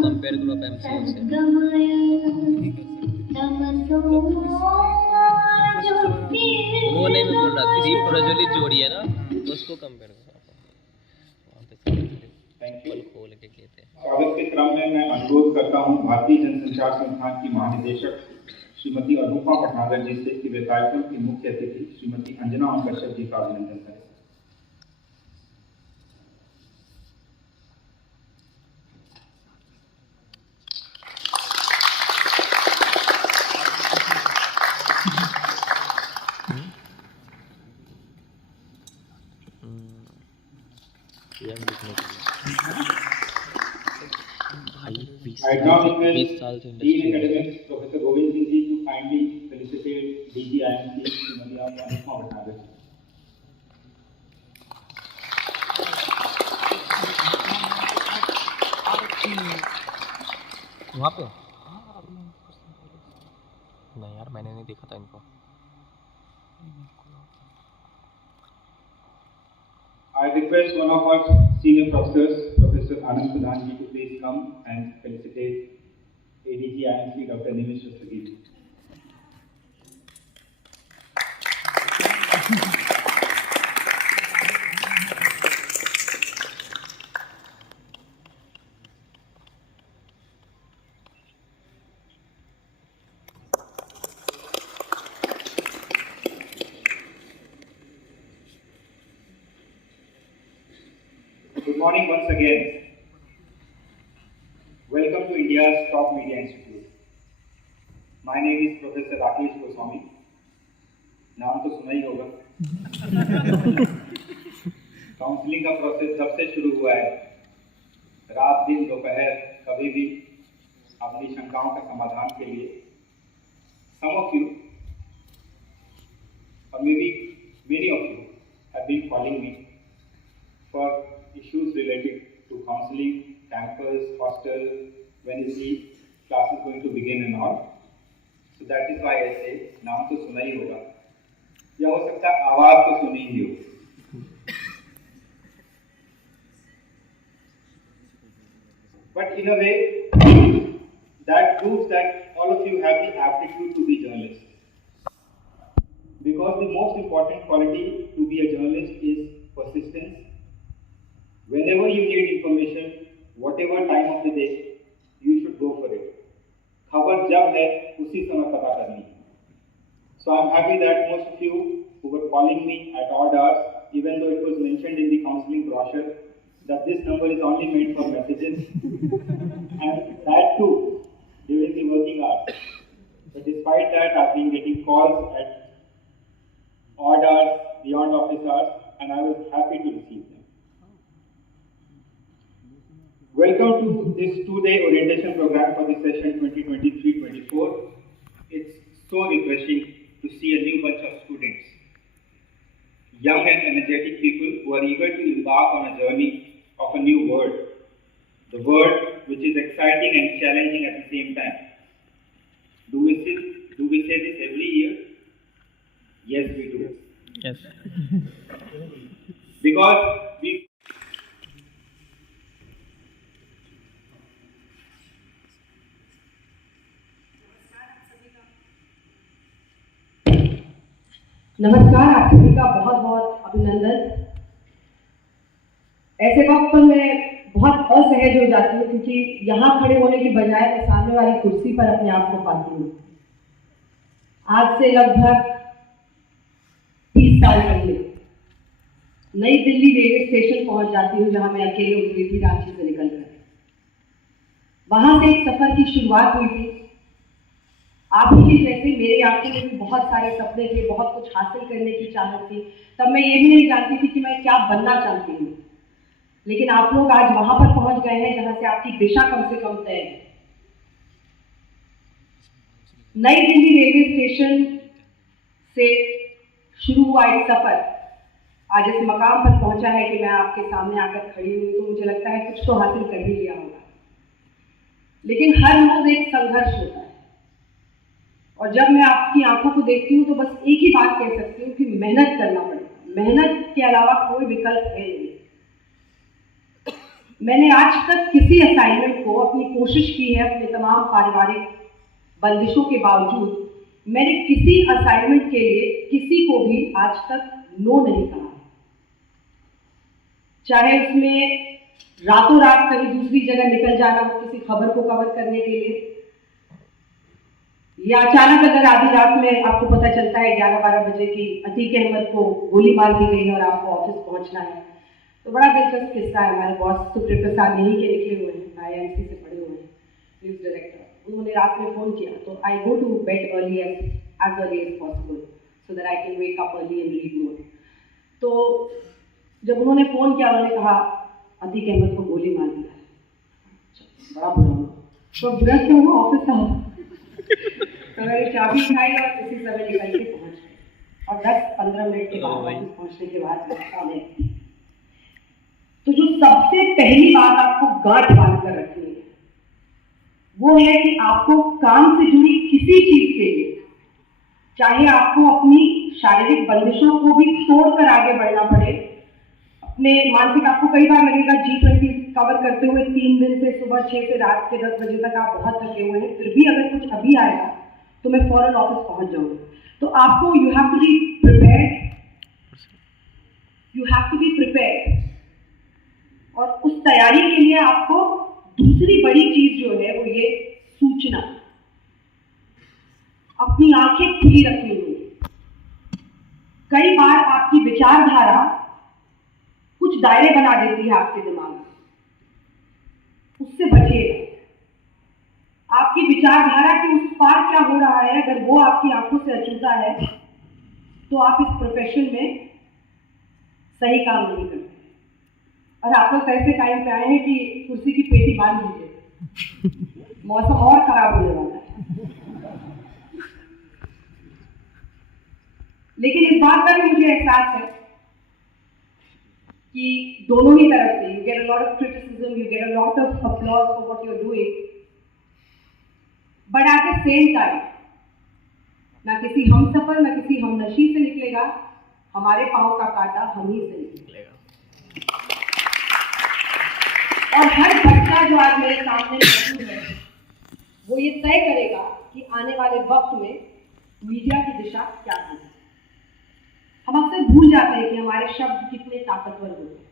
Compare करो आप MCU से। वो नहीं मैं बोल रहा, थ्री प्रज्वलित जोड़ी है ना, उसको कंपेयर करो। वहाँ पे पल खोल के कहते हैं। स्वागत के क्रम में मैं अनुरोध करता हूँ भारतीय जनसंचार संस्थान की महानिदेशक श्रीमती अनुपमा भटनागर जी से कि वे कार्यक्रम की मुख्य अतिथि श्रीमती अंजना ओम कश्यप जी का अभिनंदन करें। I now request Dean Academics Professor Govind Singh ji to kindly felicitate DG IMC Srimati Anupama Bhatnagar ji. वहाँ पे नहीं यार, मैंने नहीं देखा था इनको। I request one of our senior professors, Professor Anand Pradhan ji, to please come and felicitate ADG IMC Dr. Nimish Rustagi ji. Good morning once again. Welcome to India's top media institute. My name is Professor Rakesh Goswami. नाम तो सुना ही होगा। Counselling का process कब से शुरू हुआ है? रात दिन दोपहर कभी भी अपनी शंकाओं का समाधान के लिए some of you or maybe many of you have been calling me for issues related to counseling, campus, hostel, when is the class is going to begin and all. So that is why I say नाम तो सुना ही होगा, या हो सकता है आवाज तो सुनी ही हो। But in a way that proves that all of you have the aptitude to be journalists, because the most important quality to be a journalist is persistence. Whenever you need information, whatever time of the day, you should go for it. खबर जब है उसी समय पता करनी। So I'm happy that most of you who were calling me at odd hours, even though it was mentioned in the counseling brochure that this number is only made for messages, and that too during the working hours. But despite that, I've been getting calls at odd hours, beyond office hours, and I was happy to receive them. Welcome to this two-day orientation program for the session 2023-24. It's so refreshing to see a new bunch of students, young and energetic people who are eager to embark on a journey of a new world. The world which is exciting and challenging at the same time. Do we say this every year? Yes, we do. Yes. Because we नमस्कार, आप सभी का बहुत बहुत अभिनंदन। ऐसे वक्त पर मैं बहुत असहज हो जाती हूँ क्योंकि यहाँ खड़े होने की बजाय मैं सामने वाली कुर्सी पर अपने आप को पाती हूँ। आज से लगभग 30 साल पहले नई दिल्ली रेलवे स्टेशन पहुंच जाती हूँ, जहाँ मैं अकेले उतरी थी रांची से निकलकर। वहां से एक सफर की शुरुआत हुई थी। आप ही के जैसे मेरे आंखों में भी बहुत सारे सपने थे, बहुत कुछ हासिल करने की चाहत थी। तब मैं ये भी नहीं जानती थी कि मैं क्या बनना चाहती हूँ, लेकिन आप लोग आज वहां पर पहुंच गए हैं जहां से आपकी दिशा कम से कम तय है। नई दिल्ली रेलवे स्टेशन से शुरू हुआ एक सफर आज इस मकाम पर पहुंचा है कि मैं आपके सामने आकर खड़ी हुई, तो मुझे लगता है कुछ तो हासिल कर ही लिया होगा। लेकिन हर रोज एक संघर्ष होता है, और जब मैं आपकी आंखों को देखती हूँ तो बस एक ही बात कह सकती हूँ कि मेहनत करना पड़ेगा। मेहनत के अलावा कोई विकल्प है नहीं। मैंने आज तक किसी असाइनमेंट को, अपनी कोशिश की है अपने तमाम पारिवारिक बंदिशों के बावजूद, मैंने किसी असाइनमेंट के लिए किसी को भी आज तक नो नहीं कहा। चाहे उसमें रातों रात कहीं दूसरी जगह निकल जाना हो किसी खबर को कवर करने के लिए, या अचानक अगर आधी रात में आपको पता चलता है 11-12 बजे की अतीक अहमद को गोली मार दी गई है और आपको ऑफिस पहुंचना है। तो बड़ा दिलचस्प किस्सा है। हमारे बॉस सुप्रिय प्रसाद यहीं के निकले हुए हैं, IIMC से पढ़े हुए हैं, न्यूज डायरेक्टर। उन्होंने रात में फोन किया, तो I go to bed early as early as possible so that I can wake up early and read more. तो जब उन्होंने फोन किया, उन्होंने कहा अतीक अहमद को गोली मार दिया है। बड़ा बुरा हुआ। तो बुरा क्यों हुआ? ऑफिस का तो मैंने चाबी उठाई और उसी समय निकल के पहुंच गए, और 10-15 मिनट के बाद ऑफिस पहुंचने के बाद तो जो सबसे पहली बात आपको गांठ बांध कर रखनी है वो है कि आपको काम से जुड़ी किसी चीज के लिए, चाहे आपको अपनी शारीरिक बंदिशों को भी तोड़कर आगे बढ़ना पड़े, अपने मानसिक, आपको कई बार लगेगा G20 कवर करते हुए 3 दिन से सुबह 6 से रात के 10 बजे तक आप बहुत थके हुए हैं, फिर भी अगर कुछ अभी आएगा तो मैं फौरन ऑफिस पहुंच जाऊंगा। तो आपको you have to be prepared, you have to be prepared. और उस तैयारी के लिए आपको दूसरी बड़ी चीज जो है वो ये सूचना, अपनी आंखें खुली रखनी होगी। कई बार आपकी विचारधारा कुछ दायरे बना देती है आपके दिमाग में, उससे बचिएगा। आपकी विचारधारा के उस पार क्या हो रहा है, अगर वो आपकी आंखों से अछूता है तो आप इस प्रोफेशन में सही काम नहीं करते। और आप लोग ऐसे टाइम पे आए हैं कि कुर्सी की पेटी बांध लीजिए, मौसम और खराब होने वाला है। लेकिन इस बात का भी मुझे एहसास है कि दोनों ही तरफ से you get a lot of criticism, you get a lot of applause for what you are doing, but at the same time ना किसी हमसफर ना किसी हमनशी से निकलेगा, हमारे पांव का कांटा हम ही से निकलेगा। और हर बच्चा जो आज मेरे सामने मौजूद है वो ये तय करेगा कि आने वाले वक्त में मीडिया की दिशा क्या होगी। हम अक्सर भूल जाते हैं कि हमारे शब्द कितने ताकतवर होते हैं।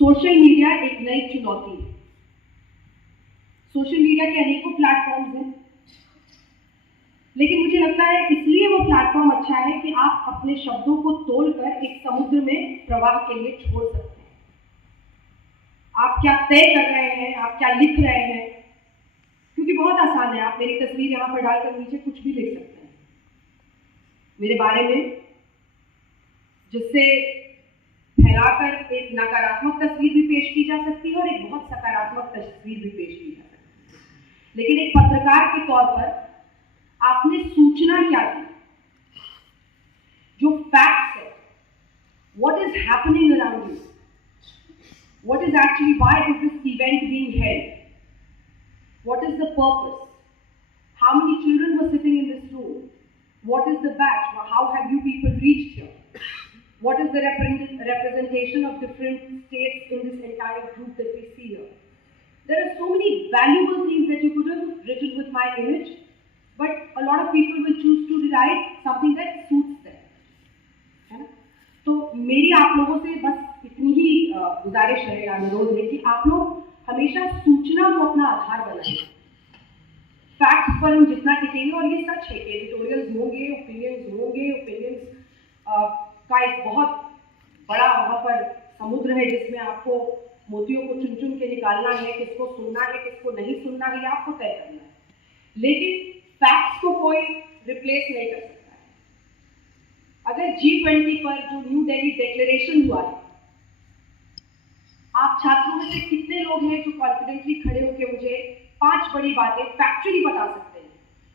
सोशल मीडिया एक नई चुनौती है। सोशल मीडिया के अनेकों प्लेटफॉर्म्स हैं, लेकिन मुझे लगता है इसलिए वो प्लेटफॉर्म अच्छा है कि आप अपने शब्दों को तोड़कर एक समुद्र में प्रवाह के लिए छोड़ सकते हैं। आप क्या तय कर रहे हैं, आप क्या लिख रहे हैं, क्योंकि बहुत आसान है, आप मेरी तस्वीर यहाँ पर डालकर नीचे कुछ भी लिख सकते हैं मेरे बारे में, जिससे फैलाकर एक नकारात्मक तस्वीर भी पेश की जा सकती है और एक बहुत सकारात्मक तस्वीर भी पेश की जा सकती है। लेकिन एक पत्रकार के तौर पर आपने सूचना क्या दी, जो फैक्ट्स है, what is happening around you, what is actually, why is this event being held, what is the purpose, how many children were sitting in this room, what is the batch, how have you people reached here, what is the representation of different states in this entire group that we see here. There are so many valuable things that you could have written with my image, but a lot of people will choose to write something that suits them, है ना? तो मेरी आप लोगों से बस इतनी ही गुजारिश है, अनुरोध है कि आप लोग हमेशा सूचना को अपना आधार बनाएं। फैक्ट्स पर हम जितना टिकेंगे, और ये सच है कि एडिटोरियल्स होंगे, ओपिनियंस का एक बहुत बड़ा वहाँ पर समुद्र है जिसमें आपको मोतियों को चुन चुन के निकालना है, किसको सुनना है किसको नहीं सुनना है, ये आपको तय करना है। लेकिन फैक्ट्स को कोई रिप्लेस नहीं कर सकता है। अगर G20 पर जो न्यू दिल्ली डिक्लेरेशन हुआ है, आप छात्रों में से कितने लोग हैं जो कॉन्फिडेंटली खड़े होकर मुझे 5 बड़ी बातें फैक्चुअली बता सकते हैं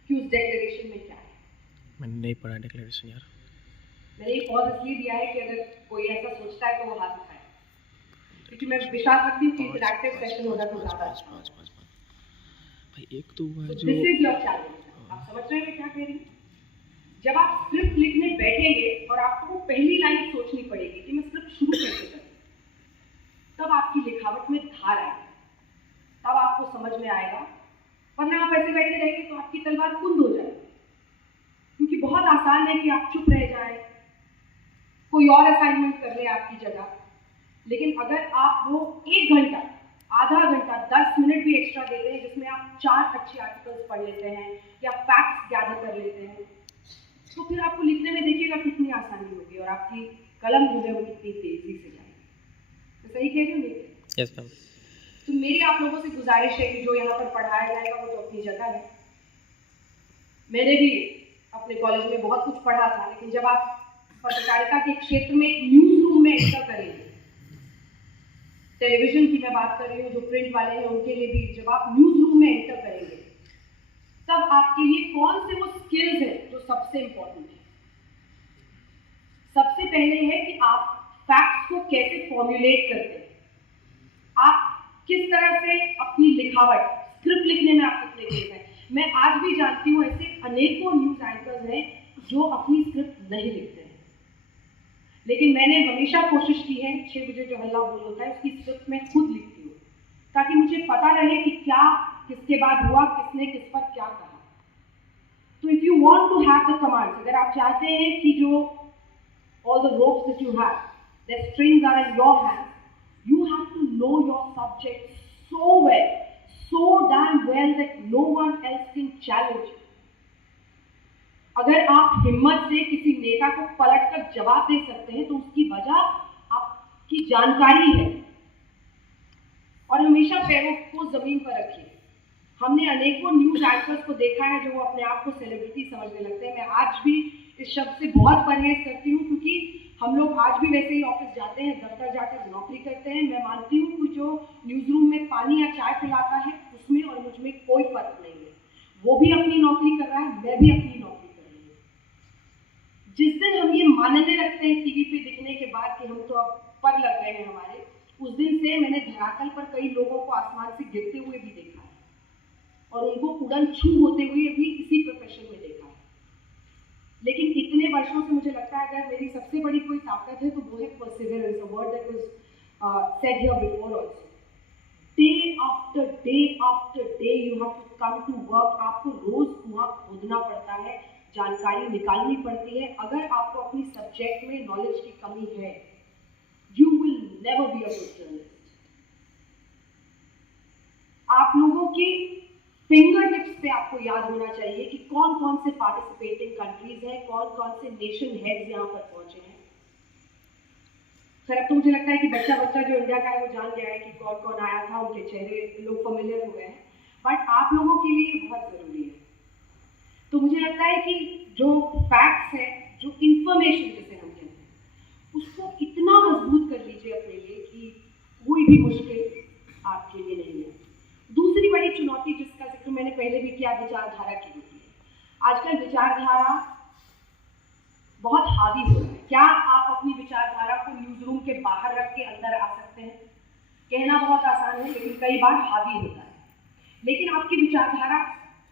कि उस डिक्लेरेशन में क्या है? मैंने नहीं पढ़ा डिक्लेरेशन यार। मैंने ये पॉज इसलिए दिया है कि अगर कोई ऐसा सोचता है तो वो हाथ उठाए, क्योंकि मैं विश्वास रखती हूँ कि इंटरैक्टिव सेशन होगा तो ज़्यादा अच्छा। भाई एक तो हुआ जो दिस इज योर चैलेंज। आप समझ रहे हैं मैं क्या कह रही हूँ? जब आप स्क्रिप्ट लिखने बैठेंगे और आपको पहली लाइन सोचनी पड़ेगी कि मैं स्क्रिप्ट शुरू कैसे करूँ, तब आपकी लिखावट में धार आएगी, तब आपको समझ में आएगा। वरना आप ऐसे बैठे रहेंगे तो आपकी तलवार कुंद हो जाएगी, क्योंकि बहुत आसान है कि आप चुप रह जाएं, कोई और असाइनमेंट कर ले आपकी जगह। लेकिन अगर आप वो 1 घंटा, आधा घंटा, 10 मिनट भी एक्स्ट्रा देते हैं जिसमें आप 4 अच्छे आर्टिकल्स पढ़ लेते हैं या फैक्ट्स गैदर कर लेते हैं, तो फिर आपको लिखने में देखिएगा कितनी आसानी होगी और आपकी कलम जो है वो कितनी तेजी से जाएगी। तो सही कह रही हूँ? Yes ma'am. तो मेरी आप लोगों से गुजारिश है कि जो यहाँ पर पढ़ाया जाएगा वो तो अपनी जगह है। मैंने भी अपने कॉलेज में बहुत कुछ पढ़ा था, लेकिन जब आप पत्रकारिता के क्षेत्र में न्यूज रूम में एंटर करेंगे, टेलीविजन की मैं बात कर रही हूँ, जो प्रिंट वाले हैं उनके लिए भी, जब आप न्यूज रूम में एंटर करेंगे तब आपके लिए कौन से वो स्किल्स हैं जो सबसे इंपॉर्टेंट है। सबसे पहले है कि आप फैक्ट्स को कैसे फॉर्मुलेट करते हैं, आप किस तरह से अपनी लिखावट, स्क्रिप्ट लिखने में आप कितने तेज हैं। मैं आज भी जानती हूँ ऐसे अनेकों न्यूज एंकर्स हैं जो अपनी स्क्रिप्ट नहीं लिखते हैं, लेकिन मैंने हमेशा कोशिश की है, 6 बजे जो हल्ला बोल होता है उसकी स्क्रिप्ट मैं खुद लिखती हूँ, ताकि मुझे पता रहे कि क्या किसके बाद हुआ, किसने किस पर क्या कहा। तो if you want to have the commands, अगर आप चाहते हैं कि जो all the ropes that you have, the strings are in your hands, you have to know your subject so well, so damn well that no one else can challenge you. अगर आप हिम्मत से किसी नेता को पलट कर जवाब दे सकते हैं तो उसकी वजह आपकी जानकारी है। और हमेशा पैरों को जमीन पर रखिए। हमने अनेकों न्यूज एंकर्स को देखा है जो वो अपने आप को सेलिब्रिटी समझने लगते हैं। मैं आज भी इस शब्द से बहुत परहेज करती हूँ, क्योंकि हम लोग आज भी वैसे ही ऑफिस जाते हैं, दफ्तर जाकर नौकरी करते हैं। मैं मानती हूँ कि जो न्यूज रूम में पानी या चाय पिलाता है उसमें और मुझ में कोई फर्क नहीं है। वो भी अपनी नौकरी कर रहा है, मैं भी अपनी नौकरी कर रही हूँ। जिस दिन हम ये मानने लगते हैं टीवी पे दिखने के बाद कि हम तो अब पर लग गए हैं हमारे, उस दिन से मैंने धरातल पर कई लोगों को आसमान से गिरते हुए भी देखा है और उनको उड़न छू होते हुए भी इसी प्रोफेशन में देखा है। लेकिन इतने वर्षों से मुझे लगता है अगर मेरी सबसे बड़ी कोई ताकत है तो वो है perseverance, a word that was said here before also. Day after day you have to come to work. आपको रोज कुआं खोदना पड़ता है, जानकारी निकालनी पड़ती है। अगर आपको अपनी सब्जेक्ट में नॉलेज की कमी है, you will never be a good journalist. आप लोगों की फिंगर टिप्स पे आपको याद होना चाहिए कि कौन कौन से पार्टिसिपेटिंग कंट्रीज हैं, कौन कौन से नेशन हेड्स यहाँ पर पहुंचे हैं। सर अब तो मुझे लगता है कि बच्चा जो इंडिया का है वो जान गया है कि कौन कौन आया था, उनके चेहरे लोग फैमिलियर हो गए हैं, बट आप लोगों के लिए बहुत जरूरी है। तो मुझे लगता है कि जो फैक्ट्स है, जो इंफॉर्मेशन जिसे हम कहते हैं, उसको इतना मजबूत कर लीजिए अपने लिए कि कोई भी मुश्किल आपके लिए नहीं है। दूसरी बड़ी चुनौती जिसका जिक्र मैंने पहले भी किया, विचारधारा की होती है। आजकल विचारधारा बहुत हावी हो रहा है। क्या आप अपनी विचारधारा को न्यूज रूम के बाहर रख के अंदर आ सकते हैं? कहना बहुत आसान है, लेकिन कई बार हावी होता है। लेकिन आपकी विचारधारा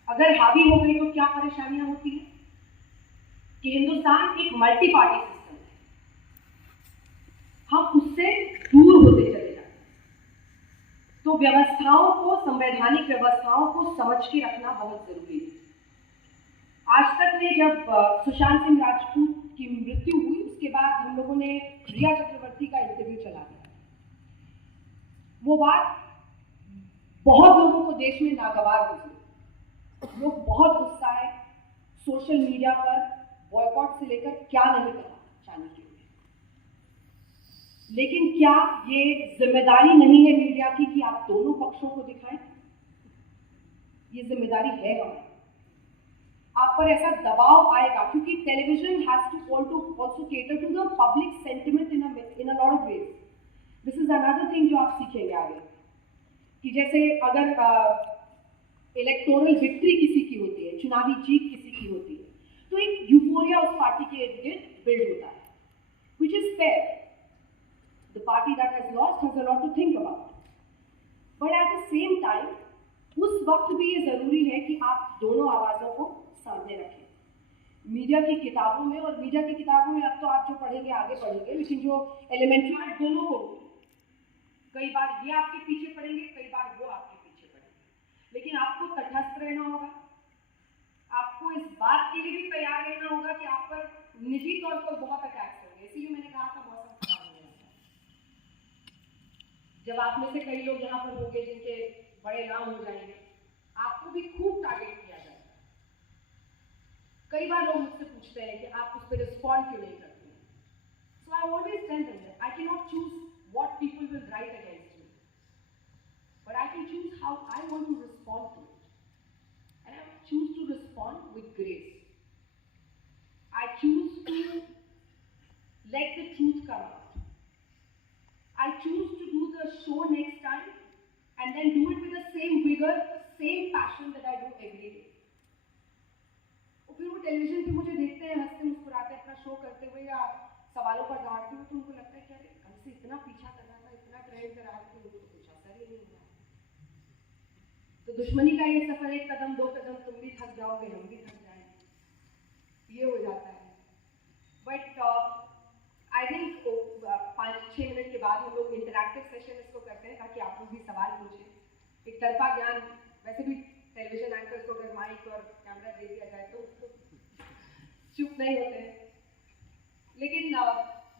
अगर हावी हो गई तो क्या परेशानियां होती हैं कि हिंदुस्तान एक मल्टी पार्टी सिस्टम है, हम उससे दूर होते चले जाते हैं। तो व्यवस्थाओं को, संवैधानिक व्यवस्थाओं को समझ के रखना बहुत जरूरी है। आज तक में जब सुशांत सिंह राजपूत की मृत्यु हुई, उसके बाद हम लोगों ने रिया चक्रवर्ती का इंटरव्यू चला दिया। वो बात बहुत लोगों को देश में नागवार गुजरी। लोग बहुत गुस्सा है, सोशल मीडिया पर बॉयकॉट से लेकर क्या नहीं कहा चाणक्य ने। लेकिन क्या ये जिम्मेदारी नहीं है मीडिया की कि आप दोनों पक्षों को दिखाएं? ये जिम्मेदारी है हमारी। आप पर ऐसा दबाव आएगा क्योंकि television has to also cater to the public sentiment in a lot of ways. This is another thing जो आप सीखेंगे आगे, कि जैसे अगर इलेक्टोरल विक्ट्री किसी की होती है, चुनावी जीत किसी की होती है, तो एक यूफोरिया उस पार्टी के इर्द गिर्द बिल्ड होता है। fair. The party that has lost has a lot to think about. But at the same time, उस वक्त भी ये जरूरी है कि आप दोनों आवाजों को सामने रखें। मीडिया की किताबों में, और मीडिया की किताबों में अब तो आप जो पढ़ेंगे आगे पढ़ेंगे, लेकिन जो एलिमेंट्री आप दोनों को, कई बार ये आपके पीछे पड़ेंगे, कई बार वो आपके पीछे पड़ेंगे, लेकिन आपको तटस्थ रहना होगा। आपको इस बात के लिए भी तैयार रहना होगा कि आप पर निजी तौर पर बहुत अटैक्स होंगे। इसीलिए मैंने कहा था मौसम खराब हो जाता है। जब आप में से कई लोग यहाँ पर होंगे जिनके बड़े नाम हो जाएंगे, आपको भी खूब टारगेट किया जाएगा। कई बार लोग मुझसे पूछते हैं कि आप उस पर रिस्पॉन्ड क्यों नहीं करते हैं। So I always tell them that I can not choose what people will write against me, but I can choose how I want to respond to it, and I choose to respond with grace. I choose to let the truth come out. I choose to do the show next time and then do it with the same vigor, same passion that I do every day. और फिर वो television पे मुझे देखते हैं हंसते मुस्कुराते अपना शो करते हुए या सवालों पर गाड़ते हुए, तो उनको लगता है कि अरे कल से इतना पीछा कर रहा था, इतना ट्रेंड कर रहा था, उनको तो कुछ असर ही नहीं हुआ। तो दुश्मनी का ये सफर, एक कदम दो कदम तुम भी थक जाओगे, हम भी थक जाएंगे, ये हो जाता है। बट आई थिंक 5-6 मिनट के बाद हम लोग इंटरैक्टिव सेशन इसको करते हैं ताकि आप लोग भी सवाल पूछें। एक तरफा ज्ञान, वैसे भी टेलीविजन एंकर्स को अगर माइक और कैमरा दे दिया जाए तो चुप नहीं होते हैं। लेकिन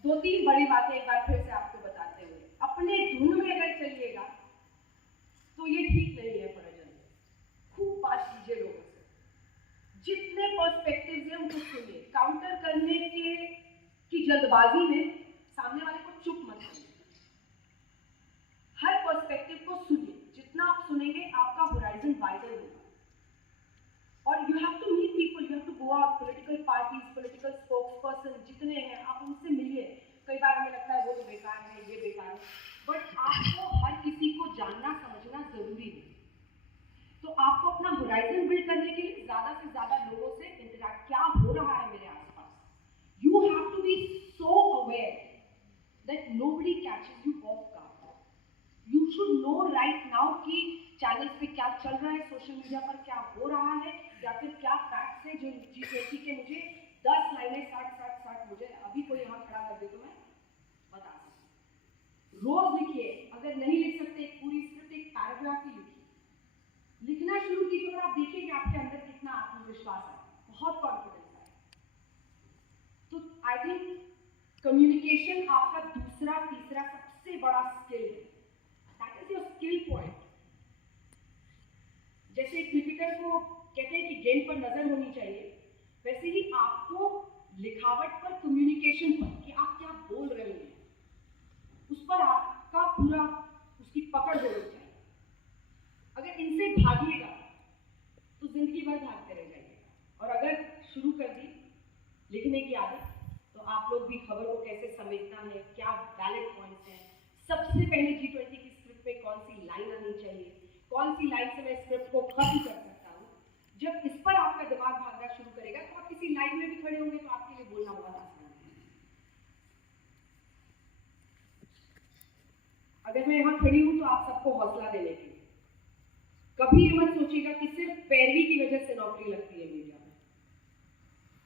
2-3 बड़ी बातें एक बार फिर से आपको बताते हुए, अपने धुन में अगर चलिएगा तो ये ठीक नहीं है। प्रजन खूब बात कीजिए लोगों से, जितने पर्सपेक्टिव्स हैं उनको सुनिए। काउंटर करने की जल्दबाजी में सामने वाले को चुप मत करिए। हर पर्सपेक्टिव को सुनिए, जितना आप सुनेंगे आपका होराइजन वाइडर होगा। और you have to meet people, you have to go out, political parties, political spokesperson जितने हैं आप उनसे मिलिए। कई बार हमें लगता है वो तो बेकार है, ये बेकार है, बट आपको हर किसी को जानना समझना जरूरी है। तो आपको अपना होराइजन बिल्ड करने के लिए ज्यादा से ज्यादा लोगों से इंटरैक्ट, क्या हो रहा है मेरे आसपास। You have to be so aware that nobody catches you off guard. You should know right now कि चैनल्स पे क्या चल रहा है, सोशल मीडिया पर क्या हो रहा है, या फिर क्या फैक्ट्स है जो G20 के मुझे 10 लाइनें 60 मुझे अभी कोई यहाँ खड़ा कर दे तो मैं बता सकूँ। रोज लिखिए, अगर नहीं लिख सकते एक पूरी स्क्रिप्ट, एक पैराग्राफ ही लिखिए। लिखना शुरू कीजिए और आप देखिए कि आपके अंदर कितना आत्मविश्वास है, बहुत कॉन्फिडेंस है। तो आई थिंक कम्युनिकेशन आपका दूसरा तीसरा सबसे बड़ा स्किल है। That is your skill point. जैसे क्रिकेटर को कहते हैं कि गेंद पर नजर होनी चाहिए, वैसे ही आपको लिखावट पर, कम्युनिकेशन पर, कि आप क्या बोल रहे हैं उस पर आपका पूरा उसकी पकड़ होनी चाहिए। अगर इनसे भागिएगा तो जिंदगी भर भागते रह जाइएगा। और अगर शुरू कर दी लिखने की आदत, तो आप लोग भी खबर को कैसे समेटना है, क्या वैलिड पॉइंट्स हैं, सबसे पहले G20 की स्क्रिप्ट में कौन सी लाइन आनी चाहिए, कौन सी लाइन से मैं स्क्रिप्ट को खत्म कर सकता हूँ। जब इस पर आपका दिमाग भागना शुरू करेगा तो आप किसी लाइन में भी खड़े होंगे तो आपके लिए बोलना बहुत आसान है। अगर मैं यहाँ खड़ी हूँ तो आप सबको हौसला देने के लिए, कभी ये मत सोचिएगा कि सिर्फ पैरवी की वजह से नौकरी लगती है मीडिया में।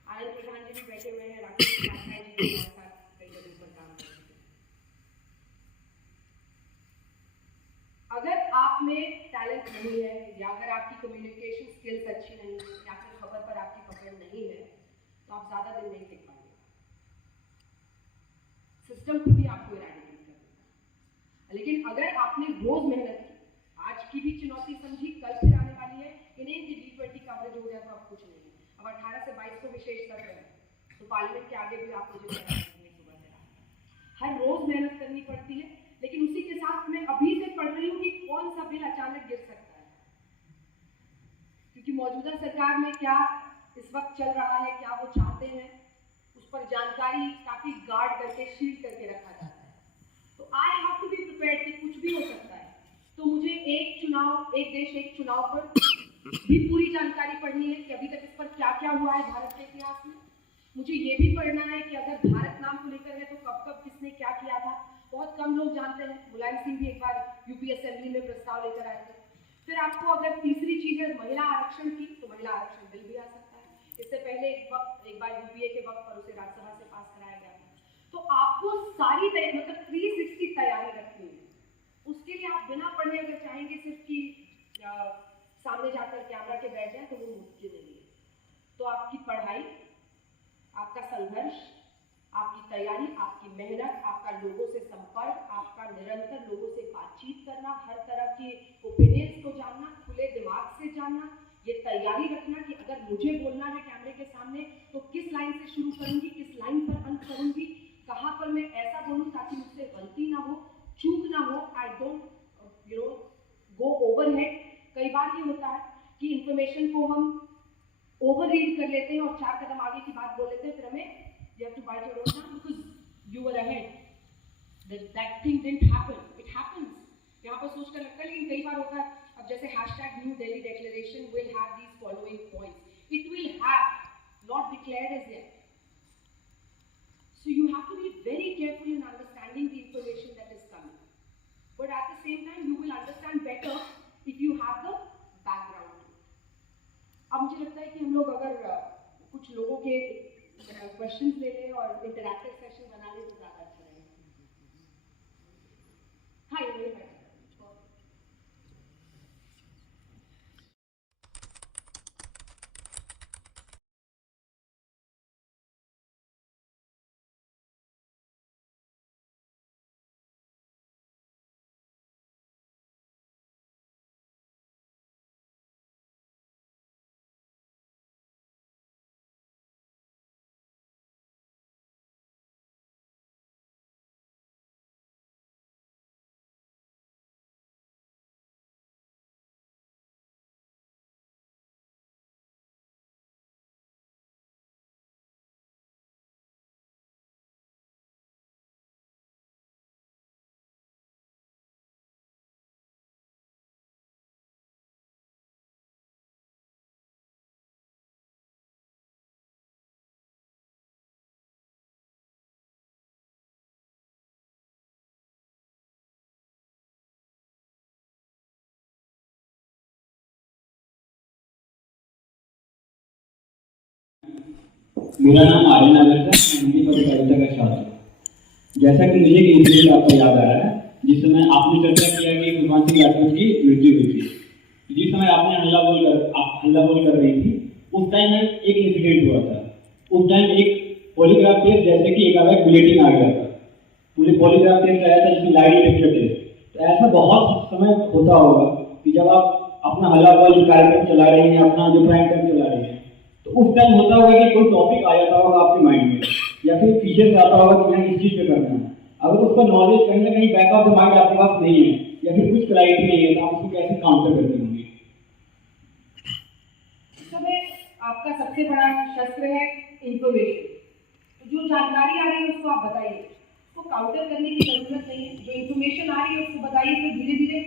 आनंद प्रधान जी भी बैठे हुए हैं, राकेश पाठक जी भी हमारे साथ कई जगह पर काम कर रहे हैं। अगर आप में टैलेंट नहीं है, या अगर आपकी कम्युनिकेशन स्किल्स अच्छी नहीं है, या फिर खबर पर आपकी पकड़ नहीं है, तो आप ज्यादा दिन नहीं टिक पाएंगे। सिस्टम खुद ही आपको इरेडिकेट कर देगा। लेकिन अगर आपने रोज मेहनत की, आज की भी चुनौती समझी, कल फिर आने वाली है, इन्हें कि G20 कवरेज हो गया तो अब कुछ नहीं है। अब 18 से 22 को विशेष सत्र है, तो पार्लियामेंट के आगे भी आप मुझे सुबह से रात हर रोज मेहनत करनी पड़ती है। लेकिन उसी के साथ मैं अभी से पढ़ रही हूँ कि कौन सा बिल अचानक गिर सकता है, क्योंकि मौजूदा सरकार में क्या इस वक्त चल रहा है, क्या वो चाहते हैं, उस पर जानकारी काफी गार्ड करके, शील्ड करके रखा जाता है। तो I have to be prepared कि कुछ भी हो सकता है। तो मुझे एक चुनाव, एक देश एक चुनाव पर भी पूरी जानकारी पढ़नी है कि अभी तक इस पर क्या क्या हुआ है भारत के इतिहास में। मुझे ये भी पढ़ना है कि अगर भारत नाम को लेकर है तो कब कब किसने क्या किया था, बहुत कम लोग जानते हैं। मुलायम सिंह भी एक बार यूपी असेंबली में प्रस्ताव लेकर आए थे। फिर आपको अगर तीसरी चीज है महिला आरक्षण की, तो महिला आरक्षण बिल भी आ सकता है। इससे पहले एक बार यूपीए के वक्त पर उसे राज्यसभा से पास कराया गया था। तो आपको सारी मतलब 360 तैयारी रखनी है। उसके लिए आप बिना पढ़े अगर चाहेंगे सिर्फ कि सामने जाकर कैमरा के बैठ जाए तो वो मुमकिन नहीं है। तो आपकी पढ़ाई, आपका संघर्ष, आपकी तैयारी, आपकी मेहनत, आपका लोगों से संपर्क, आपका निरंतर लोगों से बातचीत करना, हर तरह के ओपिनियंस को जानना, खुले दिमाग से जानना, ये तैयारी रखना कि अगर मुझे बोलना है कैमरे के सामने तो किस लाइन से शुरू करूंगी, किस लाइन पर अंत करूंगी, कहाँ पर मैं ऐसा बोलूं ताकि मुझसे गलती ना हो, चूक ना हो, आई डोंट गो ओवरहेड। कई बार ये होता है कि इंफॉर्मेशन को हम ओवर रीड कर लेते हैं और 4 कदम आगे की बात बोल लेते हैं, फिर हमें you have to bite your own tongue because you were ahead. That thing didn't happen. It happens. यहाँ पर सोच कर लगता है, लेकिन कई बार होता है। अब जैसे #New Delhi Declaration will have these following points. It will have, not declared as yet. So you have to be very careful in understanding the information that is coming. But at the same time, you will understand better if you have the background. अब मुझे लगता है कि हम लोग अगर कुछ लोगों के क्वेश्चंस ले लें और इंटरैक्टिव सेशन बना लें तो ज़्यादा अच्छा रहेगा। हाँ, ये मेरे पास मेरा नाम आर्यन नागर है, हिंदी पत्रकारिता का छात्र। जैसा कि मुझे एक इंसिडेंट आपको याद आ रहा है, जिस समय आपने चर्चा किया कि भगवान सिंह राजपूत की मृत्यु हुई थी, जिस समय आपने हल्ला बोल कर रही थी, उस टाइम एक इंसिडेंट हुआ था। उस टाइम एक पॉलीग्राफ टेस्ट, जैसे कि एक अलग बुलेटिन आ गया था, पूरे पॉलीग्राफ टेस्ट आया था जिसमें लाई डिटेक्टर टेस्ट। तो ऐसा बहुत समय होता होगा कि जब आप अपना हल्ला बोल जो कार्यक्रम चला रही हैं, अपना जो प्राइम टाइम चला रही हैं, तो उस टाइम होता होगा कि कोई टॉपिक आ जाता होगा आपके माइंड में, या फिर पीछे से आता होगा कि यहाँ इस चीज़ पे करना है। अगर उसका नॉलेज कहीं ना कहीं बैक ऑफ द माइंड आपके पास नहीं है, या फिर कुछ क्लैरिटी नहीं है, तो आप उसको कैसे काउंटर करते होंगे? आपका सबसे बड़ा शस्त्र है इंफॉर्मेशन। तो जो जानकारी आ रही है उसको आप बताइए, उसको काउंटर करने की जरूरत नहीं है। जो इंफॉर्मेशन आ रही है उसको बताइए, फिर धीरे धीरे।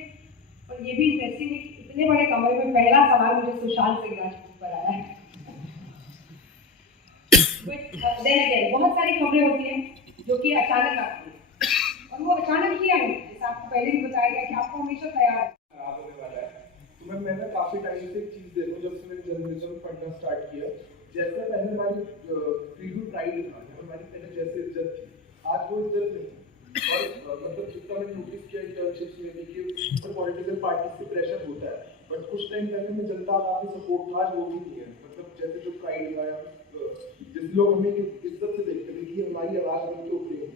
और ये भी इंटरेस्टिंग है कि इतने बड़े कमरे में पहला सवाल मुझे सुशांत सिंह राजपूत पर आया है। बहुत सारी खबरें होती हैं जो कि अचानक आती है, और वो अचानक ही आई, जैसे आपको पहले भी बताया गया कि आपको हमेशा तैयार होने वाला है। तो मैंने काफी टाइम से एक चीज देखो, जब से मैंने जर्नलिज्म पढ़ना स्टार्ट किया, जैसे पहले हमारी फ्रीडम प्राइड था, हमारी पहले जैसे इज्जत थी, आज वो इज्जत नहीं। और मतलब जितना मैंने नोटिस किया इंटर्नशिप्स में भी कि पॉलिटिकल पार्टी से प्रेशर होता है, बट कुछ टाइम पहले में जनता का काफी सपोर्ट था, वो भी नहीं है। मतलब जैसे जो प्राइड था, जिस लोग हमें इज्जत से देखते थे कि हमारी आवाज बन के उठे हैं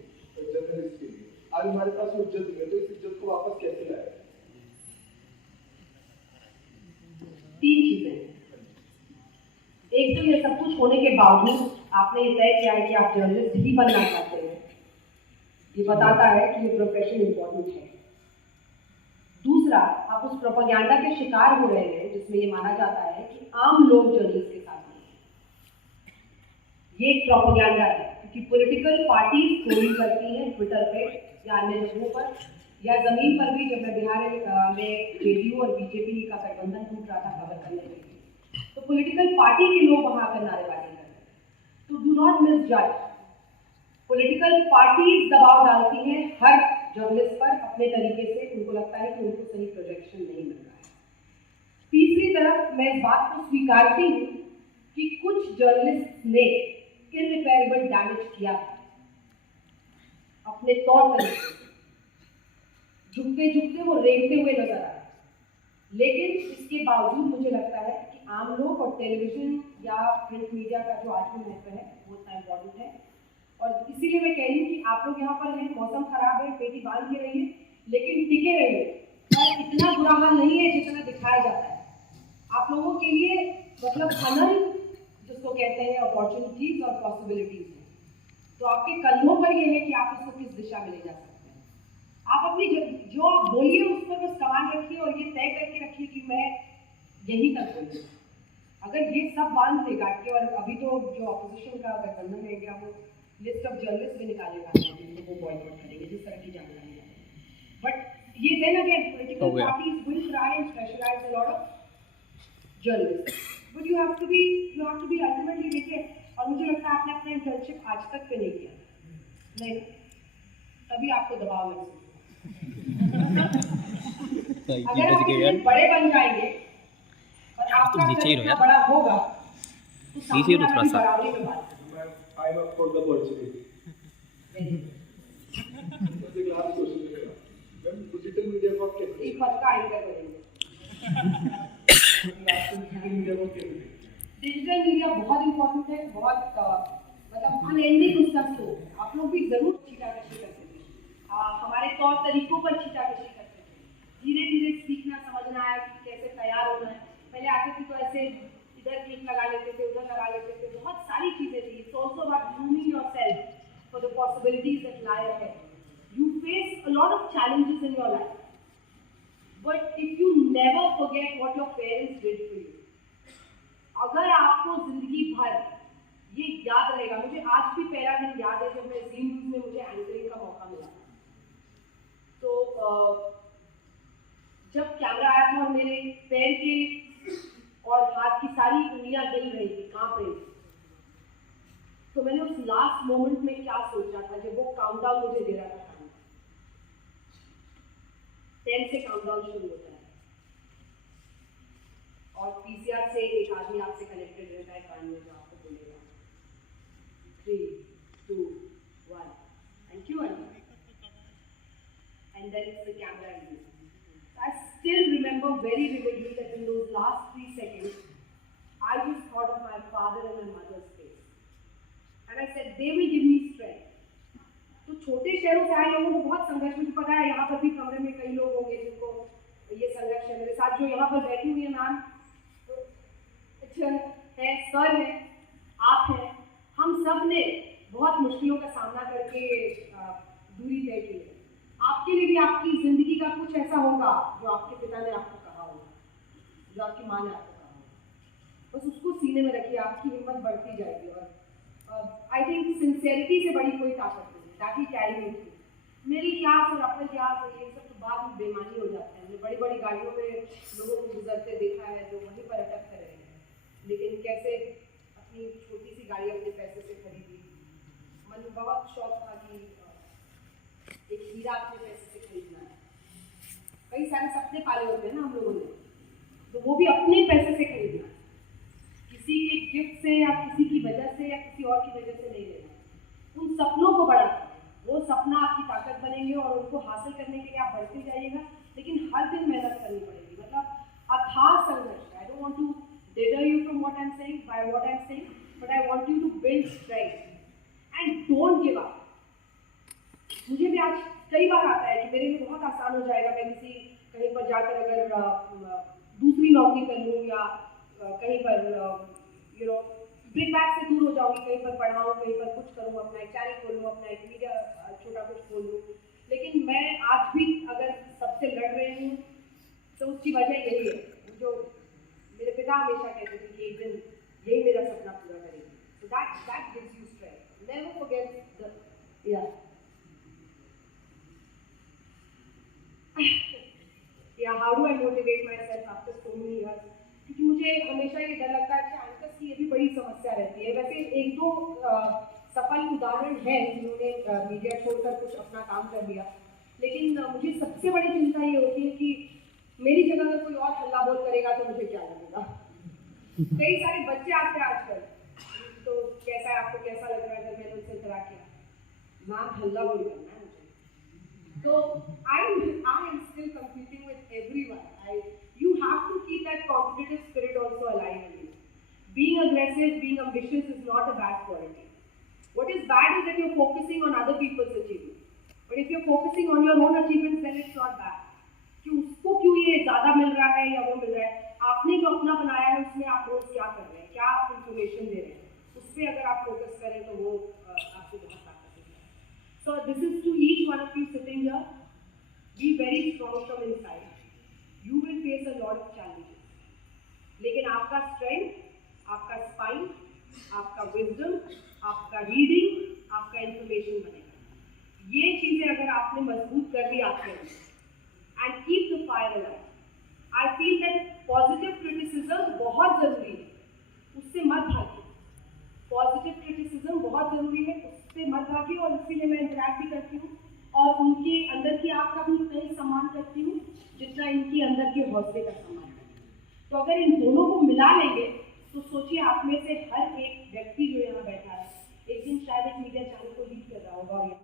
जर्नलिस्ट के लिए, आज हमारे पास वो इज्जत नहीं है। तो इस इज्जत को वापस कैसे लाए? 3 चीजें। एक तो ये सब कुछ होने के बावजूद आपने ये तय किया है कि आप जर्नलिस्ट ही बनना चाहते हैं, ये बताता है कि ये प्रोफेशन इम्पोर्टेंट है। दूसरा, आप उस प्रोपेगेंडा के शिकार हो रहे हैं जिसमें ये माना जाता है कि आम लोग जर्नलिस्ट के साथ नहीं हैं। ये एक प्रोपेगेंडा है क्योंकि पॉलिटिकल पार्टीज ट्रोलिंग करती हैं ट्विटर पे या अन्य जगहों पर, या जमीन पर भी। जब मैं बिहार में जेडीयू और बीजेपी का गठबंधन टूट रहा था खबर करने के लिए, तो पॉलिटिकल पार्टी के लोग वहां आकर नारेबाजी कर रहे हैं। तो do not misjudge. Political parties दबाव डालती हैं हर जर्नलिस्ट पर अपने तरीके से, उनको लगता है कि उनको सही प्रोजेक्शन नहीं मिल रहा है। तीसरी तरफ मैं इस बात को स्वीकारती हूँ कि कुछ जर्नलिस्ट ने इररिपेयरेबल डैमेज किया अपने तौर तरीके से, झुकते झुकते वो रेंगते हुए नजर आ रहे, लेकिन इसके बावजूद मुझे लगता है कि आम लोग और टेलीविजन या प्रिंट मीडिया का जो आज भी महत्व है वो इतना इम्पोर्टेंट है। और इसीलिए मैं कह रही हूँ कि आप लोग यहाँ पर हैं, मौसम खराब है, पेटी बांध के रहिए, लेकिन टिके रहिए। और इतना बुरा हाल नहीं है जितना दिखाया जाता है। आप लोगों के लिए मतलब अनंत जिसको कहते हैं अपॉर्चुनिटीज और पॉसिबिलिटीज हैं। तो आपके कंधों पर यह है कि आप इसको किस दिशा में ले जा सकते हैं। आप अपनी जो आप बोलिए उस पर बस कमान रखिए और ये तय करके रखिए कि मैं यहीं तक बोलूँगा। अगर ये सब बांध थे काट के, और अभी तो जो अपोजिशन का गठबंधन है क्या, वो लिस्ट ऑफ जर्नलिस्ट भी निकालेगा जिनको वो बॉयकॉट करेंगे, जिस तरह की जानकारी है। बट ये then again political parties will try and specialize a lot of journalist, but you have to be ultimately, देखिए, और मुझे लगता है आपने अपना इंटर्नशिप आज तक पे नहीं किया, नहीं, तभी आपको दबाव महसूस अगर आप इतने बड़े बन जाएंगे और आपका इतना बड़ा होगा तो सामने वाला भी बराबरी में बात करेगा। I am up for the opportunity. The last question है, मैम डिजिटल मीडिया को आप कैसे एक पद का एंकर बनेंगे। डिजिटल मीडिया को कैसे डिजिटल मीडिया बहुत इंपॉर्टेंट है, बहुत मतलब अनएंडिंग उसका स्कोप है। आप लोग भी जरूर छीटाकशी करते थे, हमारे तौर तरीकों पर छीटाकशी करते थे, धीरे धीरे सीखना समझना है कि कैसे तैयार होना है। पहले आते थे तो ऐसे इधर क्लिक लगा लेते थे, उधर लगा लेते थे, बहुत सारी चीजें थी। It's also about grooming yourself for the possibilities that lie ahead. You face a lot of challenges in your life, but if you never forget what your parents did for you, अगर आपको जिंदगी भर ये याद रहेगा। मुझे आज भी पहला दिन याद है जब मैं जी न्यूज़ में मुझे एंकरिंग का मौका मिला। तो जब कैमरा आया था और मेरे पैर के और हाथ की सारी उंगलियां जल रही थी, कांप रही थी, तो मैंने उस लास्ट मोमेंट में क्या सोचा था जब वो काउंटडाउन मुझे दे रहा था। 10 से काउंटडाउन शुरू होता है और पीसीआर से एक आदमी आपसे कनेक्टेड रहता है कान में, जो आपको बोलेगा 3, 2, 1 thank you and then it's the camera review. I still remember very vividly that in those last 3 seconds, I just thought of my father and my mother's face. And I said, they will give me strength. तो छोटे शहरों से आए लोगों को बहुत संघर्ष, मुझे पता है यहाँ पर भी कमरे में कई लोग होंगे जिनको ये संघर्ष है। मेरे साथ जो यहाँ पर बैठी हुई है मैम, तो अच्छा है, सर है, आप हैं, हम सब ने बहुत मुश्किलों का सामना करके दूरी तय की है। आपके लिए भी आपकी जिंदगी का कुछ ऐसा होगा जो आपके पिता ने आपको कहा होगा, जो आपकी माँ ने आपको कहा होगा, बस उसको सीने में रखिए, आपकी हिम्मत बढ़ती जाएगी। और आई थिंक सिंसेरिटी से बड़ी कोई ताकत नहीं, ताकि कैरी नहीं थी। मेरी इतिहास और अपने इतिहास और ये सब तो बाद में बेमानी हो जाते हैं। बड़ी बड़ी गाड़ियों में लोगों को गुजरते देखा है जो वहीं पर अटक कर रहे हैं, लेकिन कैसे अपनी छोटी सी गाड़ी अपने पैसे से खरीदी। मन में बहुत शौक था कि एक हीरा अपने पैसे से खरीदना है। कई सारे सपने पाले होते हैं ना हम लोगों ने, तो वो भी अपने पैसे से खरीदना है, किसी के गिफ्ट से या किसी की वजह से या किसी और की वजह से नहीं लेना। उन सपनों को बड़ा करें, वो सपना आपकी ताकत बनेंगे और उनको हासिल करने के लिए आप बढ़ते जाइएगा, लेकिन हर दिन मेहनत करनी पड़ेगी। मतलब अथाह संघर्ष। I don't want to deter you from what I'm saying, by what I'm saying, but I want you to build strength and don't give up. मुझे भी आज कई बार आता है कि मेरे लिए बहुत आसान हो जाएगा, मैं कहीं पर जाकर अगर दूसरी नौकरी कर लूँ या कहीं पर ब्रिक बैग से दूर हो जाऊँगी, कहीं पर पढ़ाऊँ, कहीं पर कुछ करूँ, अपना एक चैनल खोल लूँ, अपना एक मीडिया छोटा कुछ खोल लूँ। लेकिन मैं आज भी अगर सबसे लड़ रही हूँ तो उसकी वजह यही है, जो मेरे पिता हमेशा कहते थे कि एक दिन यही मेरा सपना पूरा करेगी। So that gives you strength. Never forget the how do I motivate myself after so many years? क्योंकि मुझे हमेशा ये डर लगता है कि एंकर्स की ये भी बड़ी समस्या रहती है। वैसे एक दो सफल उदाहरण है जिन्होंने मीडिया छोड़कर कुछ अपना काम कर लिया, लेकिन मुझे सबसे बड़ी चिंता ये होती है कि मेरी जगह अगर कोई और हल्ला बोल करेगा तो मुझे क्या लगेगा। कई सारे बच्चे आते हैं आजकल, तो कैसा है, आपको कैसा लग रहा है अगर मैंने उनसे इंतरा किया? मैम हल्ला बोल करना है मुझे। तो I am still competing with everyone. You have to keep that competitive spirit also alive in you. Being aggressive, being ambitious is not a bad quality. What is bad is that you're focusing on other people's achievements. But if you're focusing on your own achievements, then it's not bad. कि उसको क्यों ये ज़्यादा मिल रहा है या वो मिल रहा है, आपने जो अपना बनाया है उसमें आप रोज क्या कर रहे हैं, क्या आप इंफॉर्मेशन दे रहे हैं, उस पर अगर आप फोकस करें तो वो आपको बहुत ताकत देगा। So this is to each one of you sitting here, be very strong from inside. You will face a lot of challenges, लेकिन आपका स्ट्रेंथ, आपका स्पाइन, आपका विजडम, आपका रीडिंग, आपका इंफॉर्मेशन बनेगा। ये चीज़ें अगर आपने मजबूत कर दी आपके अंदर, and keep the fire alive. I feel that positive criticism बहुत ज़रूरी है, उससे मत भागिए। Positive criticism बहुत ज़रूरी है, उससे मत भागिए, और इसीलिए मैं इंटरैक्ट भी करती हूँ और उनके अंदर की आग का भी उतना ही सम्मान करती हूँ जितना इनकी अंदर के हौसले का सम्मान करती हूँ। तो अगर इन दोनों को मिला लेंगे तो सोचिए आप में से हर एक व्यक्ति जो यहाँ बैठा है एक दिन शायद एक मीडिया चैनल को लीड कर रहा होगा।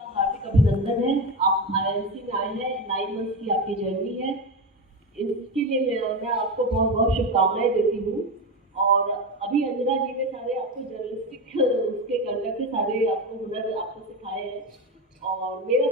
और हार्दिक अभिनंदन है, आप IIMC में आए हैं, 9 मंथ्स की आपकी जर्नी है, इसके लिए मैं आपको बहुत बहुत शुभकामनाएं देती हूँ। और अभी अंजना जी ने सारे आपको जर्नलिस्टिक उसके कंडक्ट के सारे आपको हुनर आपको सिखाए हैं, और मेरा